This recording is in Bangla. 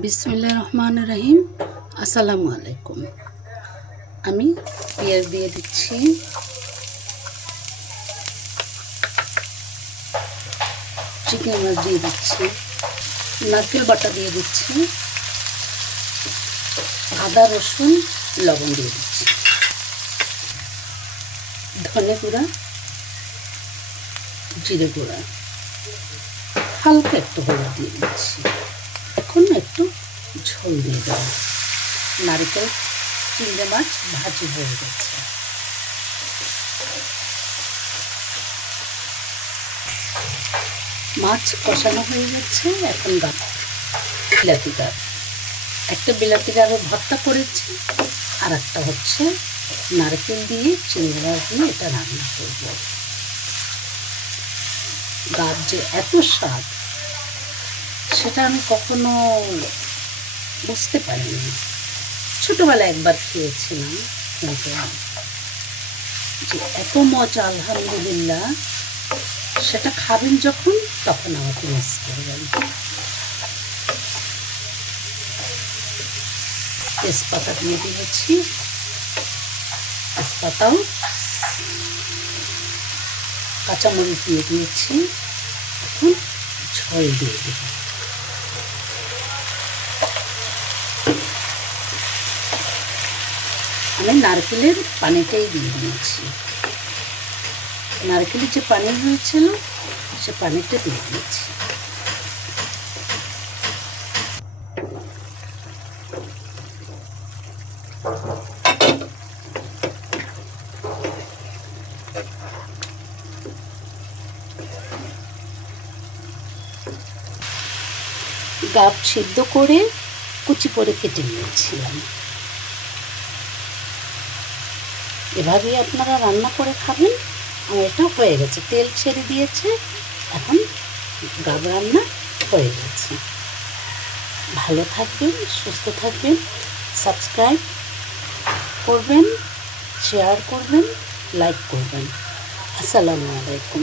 বিসমিল্লা রহমান রহিম আসসালামু আলাইকুম। আমি পেঁয়াজ দিয়ে দিচ্ছি। চিকেন মাছ দিয়ে দিচ্ছি। নারকেল বাটা দিয়ে দিচ্ছি। আদা, রসুন, লবণ দিয়ে দিচ্ছি। ধনে গুঁড়া, জিরে গুঁড়া। হালকা একটু হলুদ দিয়ে দিচ্ছি। এখন একটু ঝোল দিয়ে দেবো। নারকেল, চিংড়ি মাছ ভাজি হয়ে গেছে। মাছ কষানো হয়ে গেছে, এখন গাছ বিলাতি গাছ একটা বিলাতি গাছও ভর্তা করেছি আর একটা হচ্ছে নারকেল দিয়ে চিংড়ি মাছ দিয়ে এটা রান্না করব। গাছ যে এত স্বাদ সেটা আমি কখনো বুঝতে পারিনি। ছোটোবেলায় একবার খেয়েছিলাম কিন্তু যে এত মজা, আলহামদুলিল্লাহ। সেটা খাবেন যখন, তখন আমাকে মিস করবেন তেজপাতা দিয়ে দিয়েছি। তেজপাতাও। কাঁচামরিচ দিয়ে দিয়েছি। এখন ঝোল দিয়ে দেব আমি নারকেলের পানিটাই দিয়ে দিয়েছি। নারকেলের যে পানি হয়েছিল সে পানিটা দিয়ে দিয়েছি। গাপ সিদ্ধ করে কুচি করে কেটে নিয়েছিলাম এভাবেই আপনারা রান্না করে খাবেন। আমার এটা হয়ে গেছে। তেল ছেড়ে দিয়েছে। এখন গাব রান্না হয়ে গেছে। ভালো থাকবেন, সুস্থ থাকবেন সাবস্ক্রাইব করবেন শেয়ার করবেন লাইক করবেন। আসসালামু আলাইকুম।